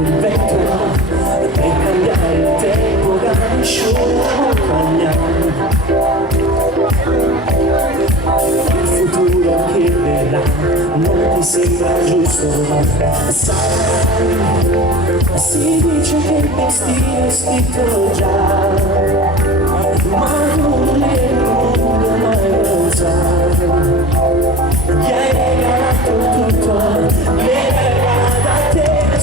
il vento per cambiare il tempo da nessuno cambia. Il futuro che verrà non ti sembra giusto, sai, si dice che il destino è scritto già, ma non nel mondo mai lo sai. Gli hai regalato tutto, l'era da te,